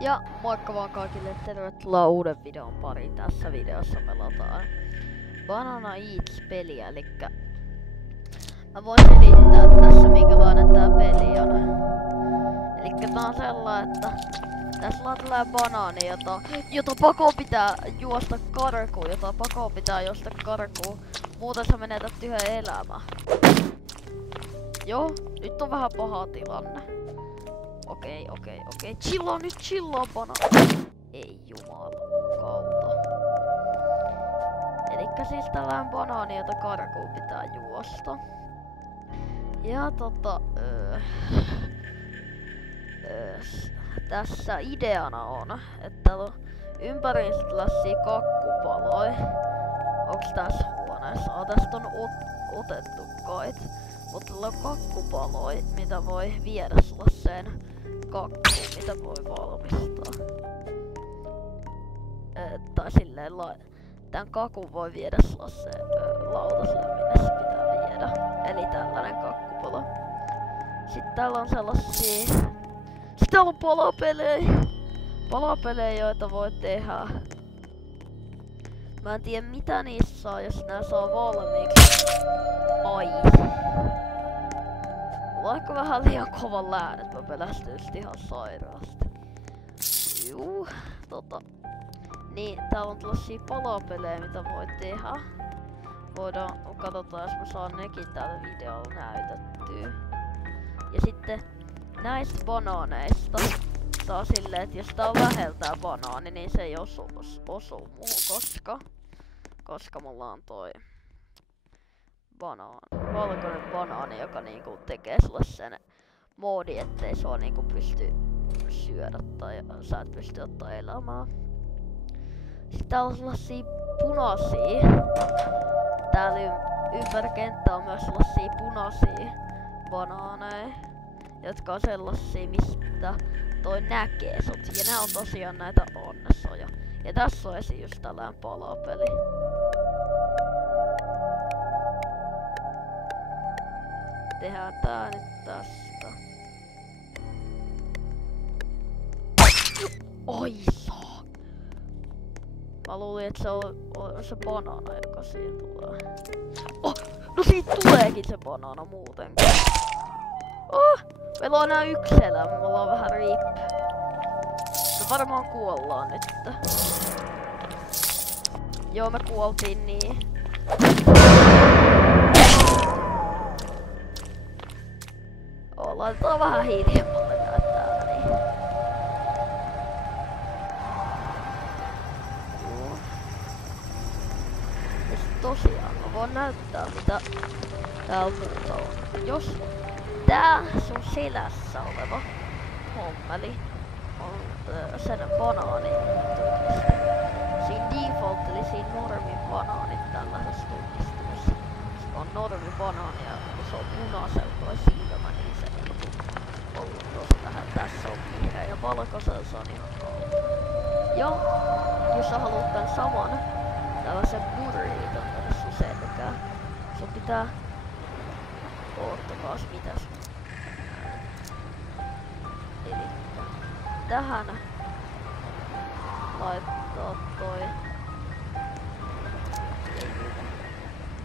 Ja moikka vaan kaikille, tervetuloa uuden videon pariin. Tässä videossa pelataan Banana Eats-peliä, elikkä mä voin selittää tässä minkälainen tää peli on. Elikkä tää on sellainen, että tässä on tällainen banaani, jota pakoon pitää juosta karkuun, muuten sä menetät yhden elämän. Joo, nyt on vähän paha tilanne. Okei. Chillaa banaani. Ei jumalauta. Elikkä siis tällainen banaani, jota karkuun pitää juosta. Ja tässä ideana on, että täällä on ympäriinsä tällaisia kakkupaloja. Onks tässä huoneessa? Tästä on otettu kait. Mutta täällä on kakkupaloja, mitä voi viedä sellaiseen kakkuun, mitä voi valmistaa. Tai silleen tän kakun voi viedä sellaiseen lautaselle, minne se pitää viedä. Eli tällainen kakkupalo. Sitten täällä on sellaisia... Sitten täällä on palapelejä, joita voi tehdä. Mä en tiedä mitä niissä saa, jos nää saa valmiiksi. Ai. Mulla on ehkä vähän liian kovan lään, että mä pelästyn just ihan sairaasti. Juu, niin, täällä on tällaisia palapelejä, mitä voi tehdä. Katsotaan, jos mä saan nekin tällä videolla näytettyä. Ja sitten näistä banaaneista saa silleen, että jos tää on läheltää banaani, niin se ei osu muuhun, koska mulla on toi valkoinen banaani, joka niinku tekee sellaisen moodi, ettei sua niinku pysty syödä tai sä et pysty ottaa elämää. Sitten täällä on sellaisia punaisia. Täällä ympäri kenttää on myös sellaisia punaisia banaaneja, jotka on sellaisia, mistä toi näkee sut. Ja nää on tosiaan näitä onnesoja. Ja tässä on esiin just tällainen palapeli. Tehdään tää nyt tästä. Oi saa! Mä luulin, että se on se banaana, joka siinä tulee. Oh! No siitä tuleekin se banaana muutenkin. Oh! Meillä on enää yksi elämä, me ollaan vähän rip. Me varmaan kuollaan nyt. Joo, me kuoltiin niin. Laitetaan vähän hiljemmalle täällä niin. Joo. Ja sit tosiaan mä voin näyttää mitä täällä muuta on. Jos tää sun selässä oleva hommeli on sen banaanin tunniste. Siinä default eli siinä normi banaanit tällaisessa tunnistimessa. Se on normi banaani ja kun se on punaisella toi silmä, niin se on ollut tosi vähän. Tässä on vihreä ja valkoisella se on ihan kauan. Ja jos sä haluat tän saman tällaisen burriton tänne sun selkään, sun pitää... Oottakaas mitäs. Elikkä tähän laittaa toi.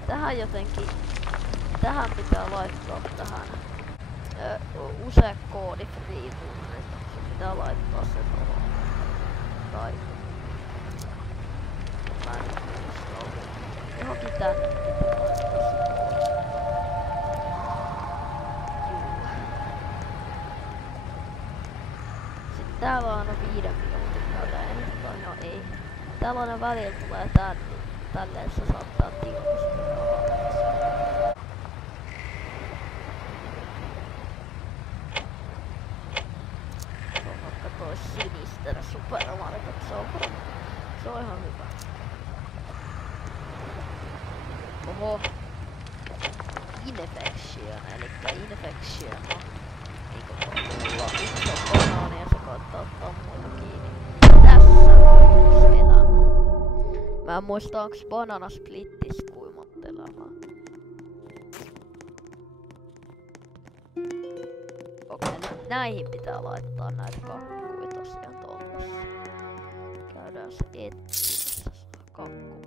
Tähän jotenkin. Tähän pitää laittaa tähän usekoodi free burrito. Se pitää laittaa se tuohon. Tai mä en muista. Johonkin tänne pitää laittaa se. Täällä on aina 5 minuutin välein, tai no ei. Täällä aina välillä tulee tälleen se saattaa tilkusta. Se on vaikka toi Sinister Super Mario, se on ihan hyvä. Oho. Infection, elikkä Infection on niinku mulla iso banaani ja se koittaa ottaa muita kiinni. Tässä on yksi elämä. Mä en muista onks Banana Splittis kuinka monta elämää. Okei, nyt näihin pitää laittaa näitä kakkuja tosiaan tuolta. etsimässä kakkupala.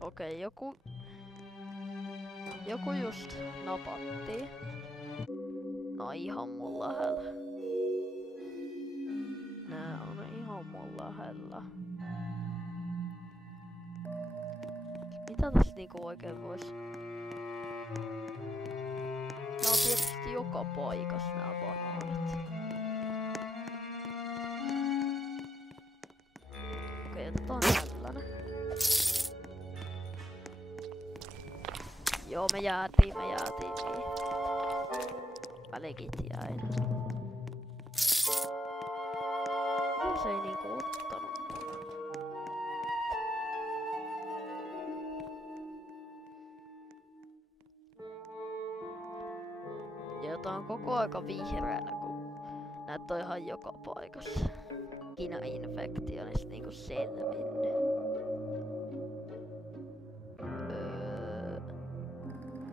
Okei, joku just napattiin. No ihan mun lähellä. Nää on ihan mun lähellä. Mitä tässä niinku oikein vois? Nää on tietysti joka paikassa nää banaanit. Okei, otetaan tällainen. Joo, me jäätiin niin. Mä legit jäin. Se ei niinku ottanut. Ja tää on koko aika vihreänä, kun näyttää ihan joka paikassa. Ikinä infektio, niin niinku selvinnyt.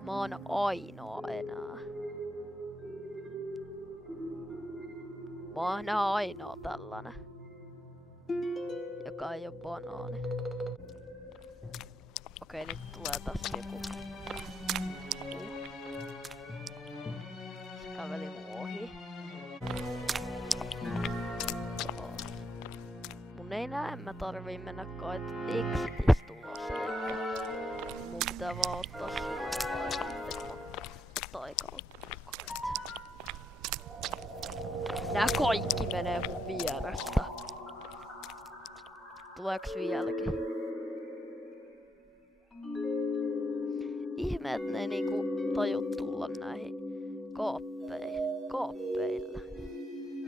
Mä oon ainoa enää. Mä oon ainoa tällainen, joka ei oo banaani. Okei, nyt tulee tästä joku. Se käveli mun ohi. Mun ei näemmä tarvii mennä kai exitis tulossa, elikkä mun pitää vaan ottaa suoraan. Nää kaikki menee mun vierestä. Tuleeks vieläkin? Ihme, et ne niinku tajut tulla näihin kaappeille.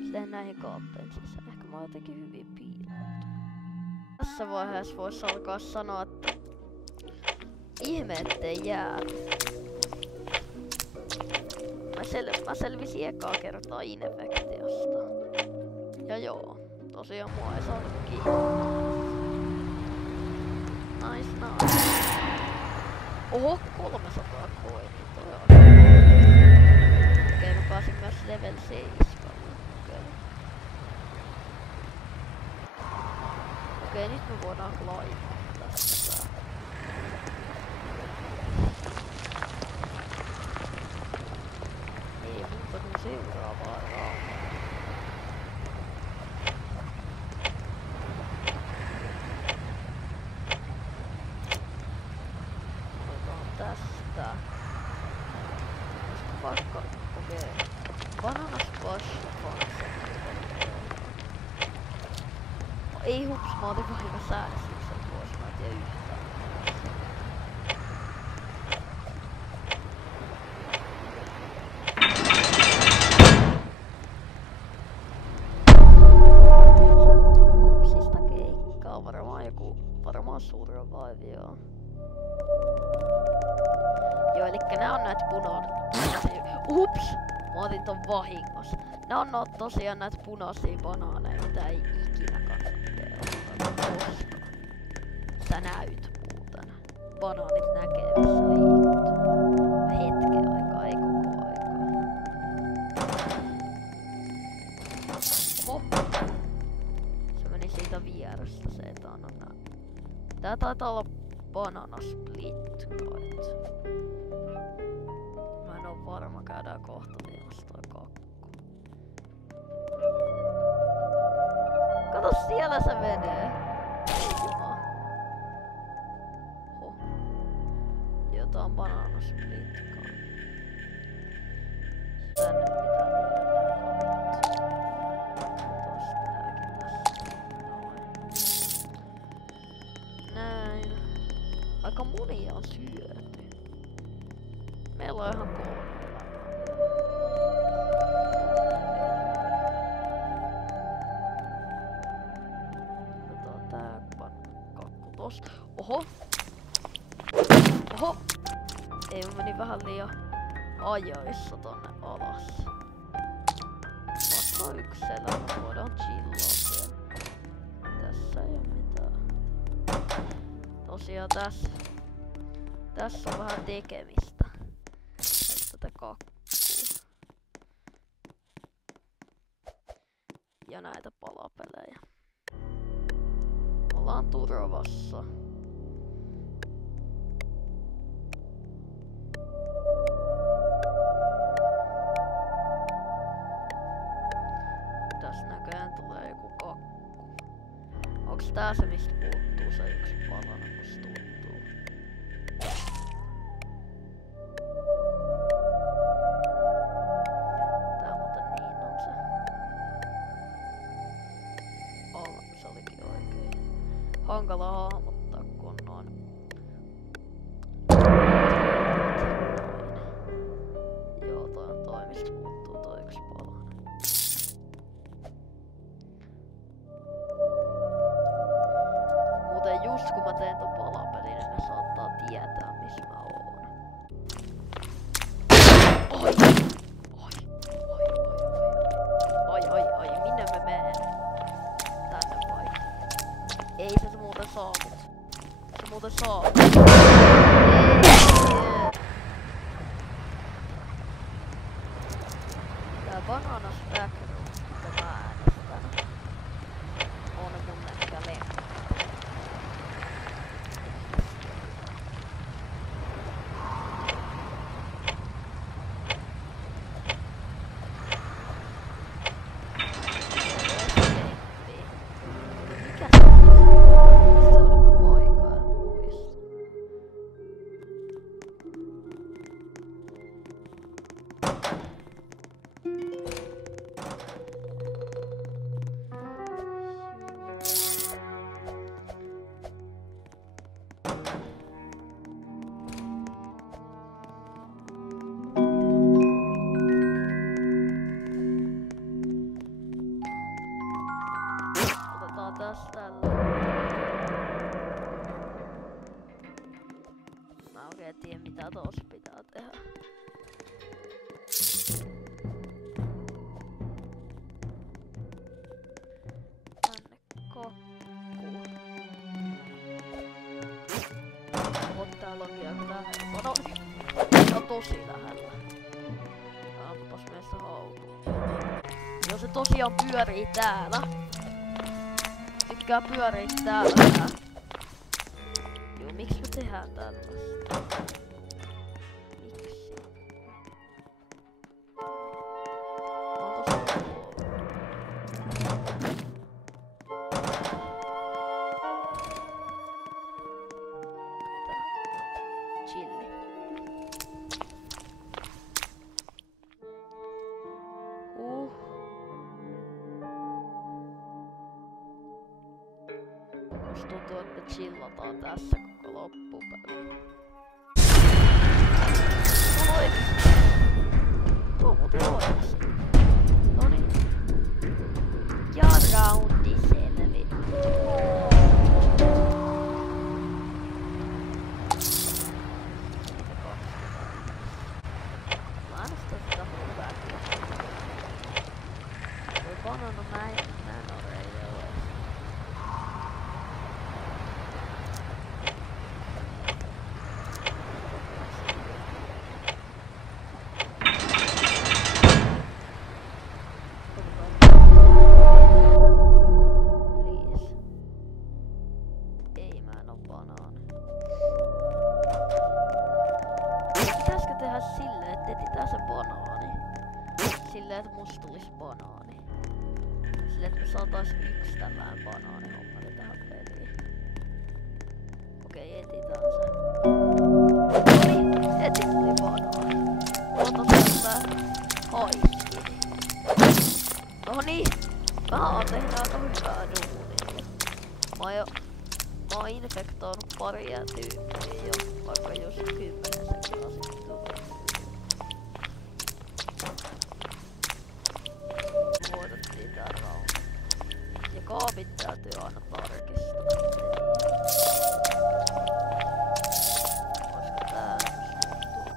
Silleen näihin kaappeen sisään. Ehkä mä oon jotenkin hyvin piiloutunut. Tässä vaiheessa vois alkaa sanoa, että ihme, ettei jäänyt. Mä selvisin ekaa kertaa infektiosta. Ja joo, tosiaan mua ei saanut kiinni. Nice. Oho, 300 koini, toi on. Okei, mä pääsin myös level 7. Okei, nyt me voidaan laivaa tästä. Ei muuta kuin seuraavaa rauhaa. Otetaan tästä. Koska vaikka, okei. Banana squash ei hups, mä otin vahingossa äänestyksen pois, mä en tiedä yhtään. Hupsista keikkaa, varmaan survive, joo. Joo, elikkä nää on näitä punaisia. Ups! Mä otin ton vahingossa. Nää on tosiaan näitä punaisia banaaneja, mitä ei ikinä kannattaa koskaan. Sä näyt muuten. Banaanit näkee missä liikut. Hetken aikaa, ei koko aikaa. Oho! Se meni siitä vierestä, se ei taannut näin. Tää taitaa olla banana split kait. Mä en oo varma, käydään kohta tiemassa toi kakku. Kato, siellä se menee. Oho. Jotain banana split kait. Tänne pitää viedä nää kakkut. Tosta tääkin tässä. Näin. Aika monia on syöty. Meillä on ihan 3 elämää. Otetaan tää kakku tosta. Oho! Oho! Ei, mä menin vähän liian ajoissa tonne alas. Vaikka yksi elämä, voidaan chillaa siellä. Tässä ei oo mitään. Tosiaan tässä on vähän tekemistä. Tätä kakkuu. Ja näitä palapelejä. Ollaan turvassa. Tässä näköjään tulee joku kakku. Onks tää se mistä puuttuu se yksi palanen, musta tuntuu? Tää muuten niin on se. Se olikin oikein. Hankala hahmottaa kun on noin. Joo, toi mistä puuttuu toi yksi palanen. Muuten just kun mä teen ton palapelin, niin ne saattaa tietää missä mä oon. Oi, minne me menen? Tänne vai? Ei se muuten saavut. Se muuten saavut. Tää Bananas Backroom, mitä mä äänestän, on mun ehkä lempari. Mikä se on? Se on nyt paikka, en muista. Otetaan tästä tällä. Mä oikein tiedä mitä tossa pitää tehdä. Tänne kakkuun. Täällä onkin aika lähellä. No, se on tosi lähellä. Ampas meistä hautuu. Jos se tosiaan pyörii täällä. Tykkää pyörii täällä. Joo, miksi me tehdään tällaista? Miksi? Mä oon tosi huolella. Chilli. Musta tuntuu, että me chillataan tässä koko loppupeli. Tuo oikeesti. Tuo muuten oikeesti. Noniin. Ja roundi selvi. Mä äänestän sitä hyvää kyllä. Voi Banana Manor ei oo ees. Please. Ei, mä en oo banaani. Pitäisikö tehdä silleen, että etsitään se banaani? Silleen, että musta tulis banaani. Silleen, että me saatais yksi tällainen banaanihommeli tähän peliin. Okei, etitään se. Noniin, heti tuli banaani. Ota sieltä haiski. Noniin, mä tehdään aika hyvää duunia. Mä oon infektoinut paria tyyppiä jo, vaikka just 10 sekuntia sitten. Voitettiin tää rauha. Ja kaapit täytyy aina tarkistaa. Olisiko tää just tuntuu?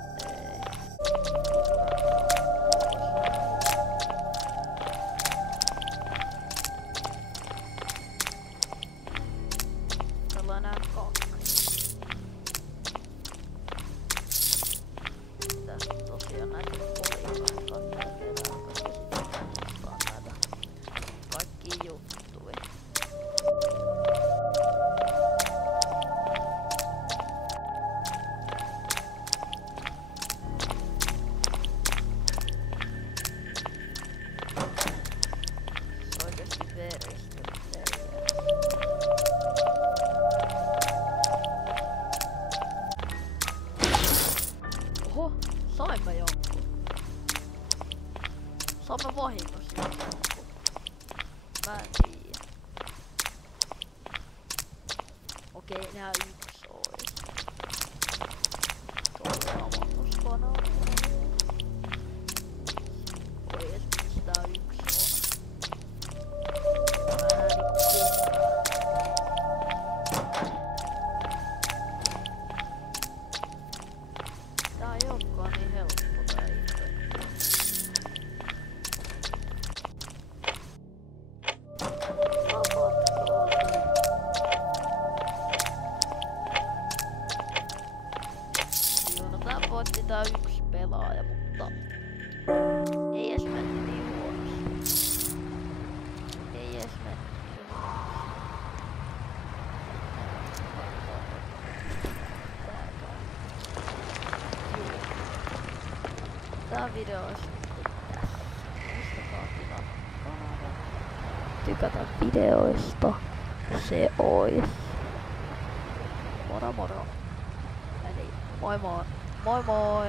Oho, saimme jonkun. Saamme vahingossa jonkun. Mä en tiedä. Okei, nää yksi ois. Tuolla avannusbanaani. Oi ees mistään yksi on. Mä näen tää ei olekaan niin helppo tää itse. Joo, no tää voitti tää yksi pelaaja, mutta ei ees mennyt niin huonosti. Ei ees mennyt niin huonosti. Tää video olisi tässä. Muistakaa tilata kanava. Tykätä videoista. Se ois. Moro moro. Eli moi moi. Moi moi.